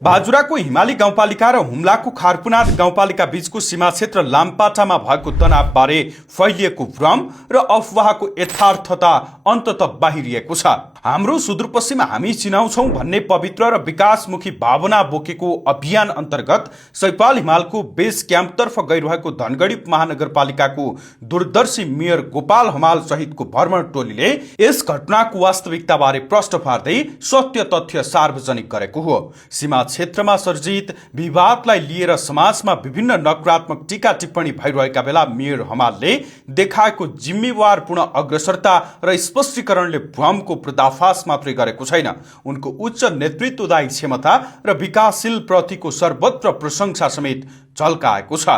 बाजुराको हिमाली गाउँपालिका र हुम्लाको खारपुनाथ गाउँपालिका बीचको सीमा क्षेत्र लामपाटामा भएको तनावबारे फैलिएको भ्रम र अफवाहको यथार्थता अन्ततः बाहिरिएको छ। हाम्रो सुदूरपश्चिम हामी चिनाउँछौँ भन्ने पवित्र र विकासमुखी भावना बोकेको अभियान अन्तर्गत सैपाल हिमालको बेस क्याम्पतर्फ गइरहेको धनगढी महानगरपालिकाको दूरदर्शी मेयर गोपाल हमाल सहितको भ्रमण टोलीले यस घटनाको वास्तविकताबारे प्रश्न पार्दै सत्य तथ्य सार्वजनिक गरेको हो। सीमा क्षेत्रमा सर्जित विवादलाई लिएर समाजमा विभिन्न नकारात्मक टीका टिप्पणी भइरहेका बेला मेयर हमालले देखाएको जिम्मेवारपूर्ण अग्रसरता र स्पष्टीकरणले भ्रमको पर्दाफास मात्रै गरेको छैन, उनको उच्च नेतृत्वदायी क्षमता र विकासशील प्रतिको सर्वत्र प्रशंसा समेत झल्काएको छ।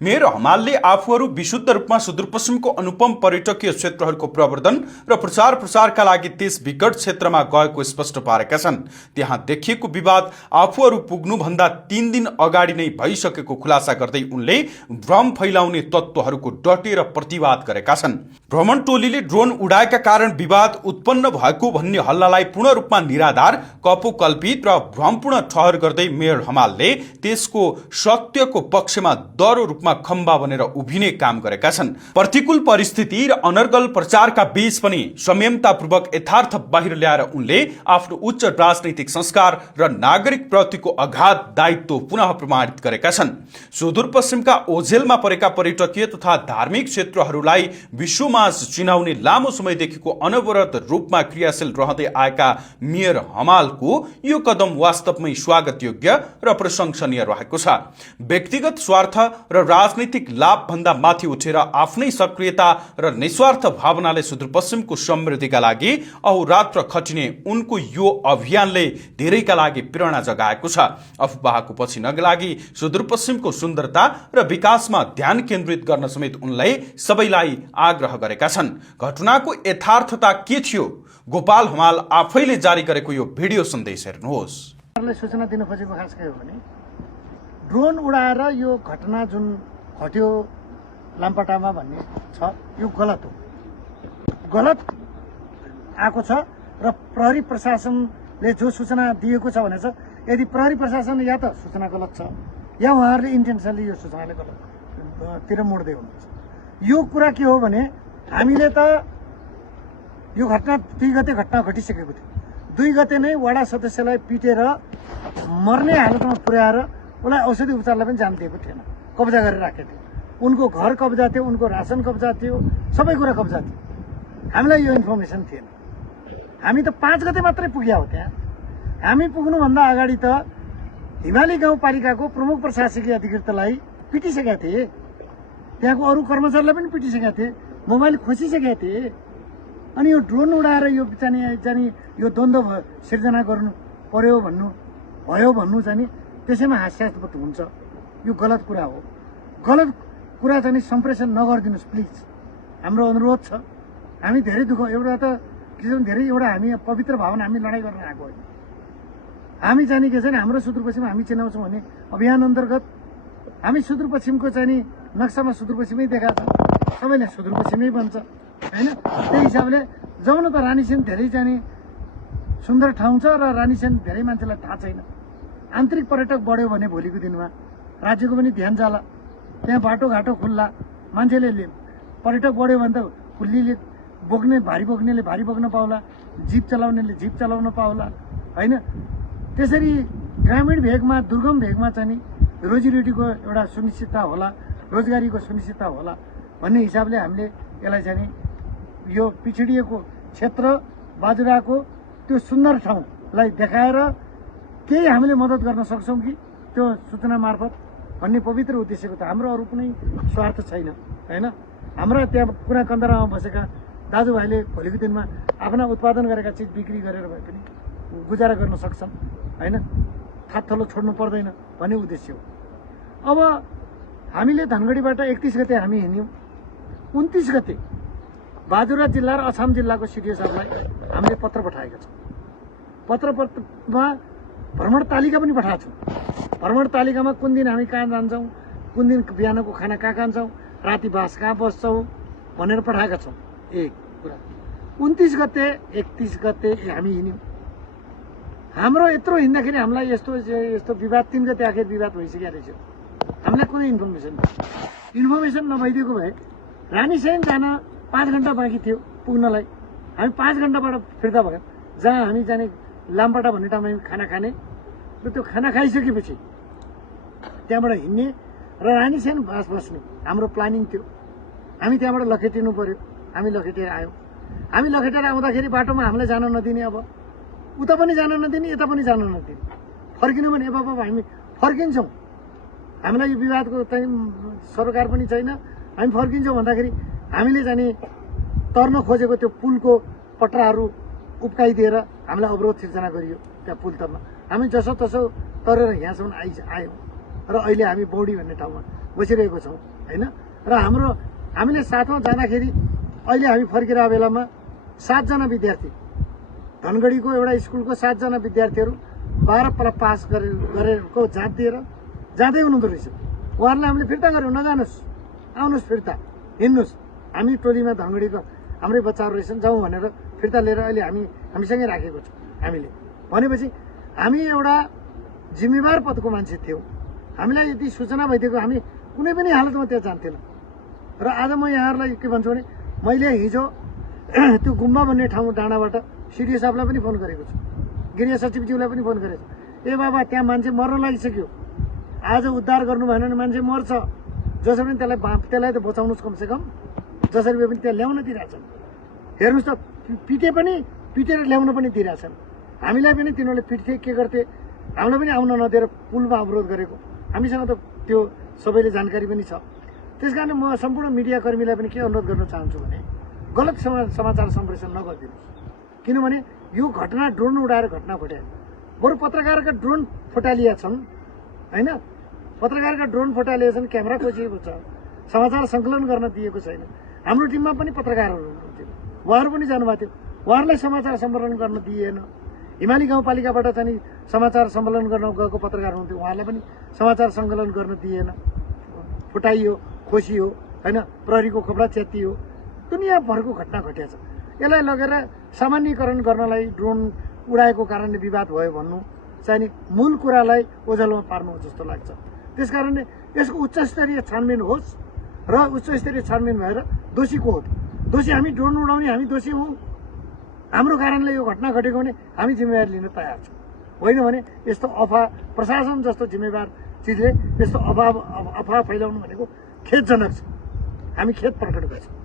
मेयर हमालले आफूहरू विशुद्ध रूपमा सुदूरपश्चिमको अनुपम पर्यटकीय क्षेत्रहरूको प्रवर्धन र प्रचार प्रसारका लागि त्यस विकट क्षेत्रमा गएको स्पष्ट पारेका छन्। त्यहाँ देखिएको विवाद आफूहरू पुग्नुभन्दा 3 दिन अगाडि नै भइसकेको खुलासा गर्दै उनले भ्रम फैलाउने तत्त्वहरूको डटेर प्रतिवाद गरेका छन्। भ्रमण टोलीले ड्रोन उडाएका कारण विवाद उत्पन्न भएको भन्ने हल्लालाई पूर्ण रूपमा निराधार, कपोकल्पित र भ्रमपूर्ण ठहर गर्दै मेयर हमालले त्यसको सत्यको पक्षमा दह्रो रूपमा खम्बा बनेर उभिने काम गरेका छन्। प्रतिकूल परिस्थिति र अनर्गल प्रचारका बीच पनि संयमतापूर्वक यथार्थ बाहिर ल्याएर उनले आफ्नो उच्च राजनैतिक संस्कार र नागरिक प्रतिको अगाध दायित्व पुनः प्रमाणित गरेका छन्। सुदूरपश्चिमका ओझेलमा परेका पर्यटकीय तथा धार्मिक क्षेत्रहरूलाई विश्वमाझ चिनाउने लामो समयदेखिको अनवरत रूपमा क्रियाशील रहँदै आएका मेयर हमालको यो कदम वास्तवमै स्वागत योग्य र प्रशंसनीय रहेको छ। व्यक्तिगत स्वार्थ र राजनैतिक लाभ भन्दा माथि उठेर आफ्नै सक्रियता र निस्वार्थ भावनाले सुदूरपश्चिमको समृद्धिका लागि अहोरात्र खटिने उनको यो अभियानले धेरैका लागि प्रेरणा जगाएको छ। अफवाहको पछि नलागी सुदूरपश्चिमको सुन्दरता र विकासमा ध्यान केन्द्रित गर्न समेत उनले सबैलाई आग्रह गरेका छन्। घटनाको यथार्थता के थियो, गोपाल हमाल आफैले जारी गरेको यो भिडियो सन्देश हेर्नुहोस्। सूचना दिन खोजेको खास के हो भने ड्रोन उडाएर यो घटना जुन घट्यो लामपाटामा भन्ने छ, यो गलत हो, गलत आएको छ र प्रहरी प्रशासनले जो सूचना दिएको छ भने छ, यदि प्रहरी प्रशासन या त सूचना गलत छ या उहाँहरूले इन्टेन्सनली यो सूचनाले गलततिर मोड्दै हुनुहुन्छ। यो कुरा के हो भने हामीले त यो घटना 2 गते घटना घटिसकेको थियो। 2 गते नै वडा सदस्यलाई पिटेर मर्ने हालतमा पुर्याएर उसलाई औषधि उपचारलाई पनि जान दिएको थिएन, कब्जा गरेर राखेको थियो। उनको घर कब्जा थियो, उनको रासन कब्जा थियो, सबै कुरा कब्जा थियो। हामीलाई यो इन्फर्मेसन थिएन। हामी त 5 गते मात्रै पुग्या हो त्यहाँ। हामी पुग्नुभन्दा अगाडि त हिमाली गाउँपालिकाको प्रमुख प्रशासकीय अधिकृतलाई पिटिसकेका थिए, त्यहाँको अरू कर्मचारीलाई पनि पिटिसकेका थिए, मोबाइल खोसिसकेका थिए। अनि यो ड्रोन उडाएर यो चाहिँ यो द्वन्द्व सिर्जना गर्नु पर्यो भन्नु चाहिँ त्यसैमा हास्यास्पद हुन्छ। यो गलत कुरा हो। गलत कुरा चाहिँ सम्प्रेषण नगरिदिनुहोस् प्लिज, हाम्रो अनुरोध छ। हामी धेरै दुःख, एउटा त धेरै एउटा हामी पवित्र भावना हामी लडाइँ गर्न आएको होइन। हामी चाहिँ के छ भने हाम्रो सुदूरपश्चिम हामी चिनाउँछौँ भन्ने अभियान अन्तर्गत हामी सुदूरपश्चिमको चाहिँ नक्सामा सुदूरपश्चिमै देखाएको छ, सबैले सुदूरपश्चिमै भन्छ होइन। त्यही हिसाबले जाउँ न त, रानीसेन धेरै चाहिँ सुन्दर ठाउँ छ र रानीसेन धेरै मान्छेलाई थाहा छैन। आन्तरिक पर्यटक बढ्यो भने भोलिको दिनमा राज्यको पनि ध्यान जाला, त्यहाँ बाटोघाटो खुल्ला, मान्छेले पर्यटक बढ्यो भने त कुल्लीले बोक्ने भारी बोक्नेले भारी बोक्न पाउला, जिप चलाउनेले जिप चलाउन पाउला होइन। त्यसरी ग्रामीण भेगमा दुर्गम भेगमा चाहिँ रोजीरोटीको एउटा सुनिश्चितता होला, रोजगारीको सुनिश्चितता होला भन्ने हिसाबले हामीले यसलाई चाहिँ यो पिछडिएको क्षेत्र बाजुराको त्यो सुन्दर ठाउँलाई देखाएर केही हामीले मद्दत गर्न सक्छौँ कि त्यो सूचना मार्फत भन्ने पवित्र उद्देश्यको त हाम्रो अरू कुनै स्वार्थ छैन होइन। हाम्रा त्यहाँ कुना कन्दरामा बसेका दाजुभाइले भोलिको दिनमा आफ्ना उत्पादन गरेका चिज बिक्री गरेर भए पनि गुजारा गर्न सक्छन् होइन, थातथलो छोड्नु पर्दैन भन्ने उद्देश्य हो। अब हामीले धनगढीबाट 31 गते हामी हिँड्यौँ। 29 गते बाजुरा जिल्ला र अछाम जिल्लाको सिडिओ साहबलाई हामीले पत्र पठाएका छौँ। पत्रमा भ्रमण तालिका पनि पठाएको छौँ। भ्रमण तालिकामा कुन दिन हामी कहाँ जान्छौँ, कुन दिन बिहानको खाना कहाँ खान्छौँ, राति बास कहाँ बस्छौँ भनेर पठाएका छौँ। एक कुरा 29 गते 31 गते हामी हिँड्यौँ। हाम्रो यत्रो हिँड्दाखेरि हामीलाई यस्तो यस्तो विवाद 3 गते आखिर विवाद भइसकेको रहेछ। हामीलाई कुनै इन्फर्मेसन नभइदिएको भए रानीसेन जान 5 घण्टा बाँकी थियो पुग्नलाई। हामी 5 घण्टाबाट फिर्ता भयो। जहाँ हामी जाने लामपाटा भन्ने ठाउँमा हामी खाना खाने र त्यो खाना खाइसकेपछि त्यहाँबाट हिँड्ने र रानीसेन बस्ने हाम्रो प्लानिङ थियो। हामी त्यहाँबाट लखेटिनु पर्यो। हामी लखेटेर आयौँ। हामी लखेटेर आउँदाखेरि बाटोमा हामीलाई जान नदिने, अब उता पनि जान नदिने, यता पनि जान नदिने। फर्किनु भने बाबा हामी फर्किन्छौँ, हामीलाई यो विवादको चाहिँ सरकार पनि छैन, हामी फर्किन्छौँ भन्दाखेरि हामीले जाने तर्न खोजेको त्यो पुलको पटराहरू उप्काइदिएर हामीलाई अवरोध सिर्जना गरियो त्यहाँ पुल तर्न। हामी जसोतसो तरेर यहाँसम्म आयौँ र अहिले हामी बौडी भन्ने ठाउँमा बसिरहेको छौँ होइन। र हामीले साथमा जाँदाखेरि अहिले हामी फर्किरहेको बेलामा 7 जना विद्यार्थी, धनगढीको एउटा स्कुलको 7 जना विद्यार्थीहरू 12 पास गरेको जाँदै हुनुहुँदो रहेछ। उहाँहरूलाई हामीले फिर्ता गऱ्यौँ, नजानुहोस्, आउनुहोस् फिर्ता, हिँड्नुहोस्। हामी टोलीमा धनगढीको हाम्रै बच्चाहरू रहेछन्, जाउँ भनेर फिर्ता लिएर अहिले हामीसँगै राखेको छौँ। हामीले भनेपछि हामी एउटा जिम्मेवार पदको मान्छे थियौँ। हामीलाई यदि सूचना भइदिएको हामी कुनै पनि हालतमा त्यहाँ जान्थेनौँ। र आज म यहाँहरूलाई के भन्छु भने मैले हिजो त्यो गुम्बा भन्ने ठाउँ डाँडाबाट सिडिओ साहबलाई पनि फोन गरेको छु, गृह सचिवज्यूलाई पनि फोन गरेको छु। ए बाबा त्यहाँ मान्छे मर्न लागिसक्यो, आज उद्धार गर्नु भएन भने मान्छे मर्छ, जसरी पनि त्यसलाई त बचाउनुहोस् कमसेकम, जसरी भए पनि त्यहाँ ल्याउन दिइरहेछन्। हेर्नुहोस् त पिटेर ल्याउन पनि दिइरहेछन्। हामीलाई पनि तिनीहरूले पिट्थे के गर्थे, हामीलाई पनि आउन नदिएर पुलमा अवरोध गरेको हामीसँग त त्यो सबैले जानकारी पनि छ। त्यसकारण म सम्पूर्ण मिडियाकर्मीलाई पनि के अनुरोध गर्न चाहन्छु भने गलत समाचार सम्प्रेषण नगरिदिनुहोस्। किनभने यो घटना ड्रोन उडाएर घटना घट्यायो, बरु पत्रकारका ड्रोन फुटालिया छन् होइन, पत्रकारका ड्रोन फुटालिया छन्, क्यामेरा खोजिएको छ, समाचार सङ्कलन गर्न दिएको छैन। हाम्रो टिममा पनि पत्रकारहरू हुनुहुन्थ्यो, उहाँहरू पनि जानुभएको थियो, उहाँहरूलाई समाचार सम्मेलन गर्न दिइएन। हिमाली गाउँपालिकाबाट चाहिँ समाचार सम्मेलन गर्न गएको पत्रकार हुनुहुन्थ्यो, उहाँहरूलाई पनि समाचार सङ्कलन गर्न दिइएन, फुटाइयो, खोसियो होइन, प्रहरीको कपडा च्यातियो, दुनियाँभरको घटना घटेको छ। यसलाई लगेर सामान्यकरण गर्नलाई ड्रोन उडाएको कारणले विवाद भयो भन्नु चाहिँ मूल कुरालाई ओझेलमा पार्नु जस्तो लाग्छ। त्यसकारणले यसको उच्चस्तरीय छानबिन होस् र उच्चस्तरीय छानबिन भएर दोषीको हो। दोषी हामी ड्रोन उडाउने हामी दोषी हौँ, हाम्रो कारणले यो घटना घटेको भने हामी जिम्मेवारी लिन तयार छौँ। होइन भने यस्तो अफवाह, प्रशासन जस्तो जिम्मेवार चिजले यस्तो अफवाह फैलाउनु भनेको खेदजनक छ। हामी खेद प्रकट गर्छौँ।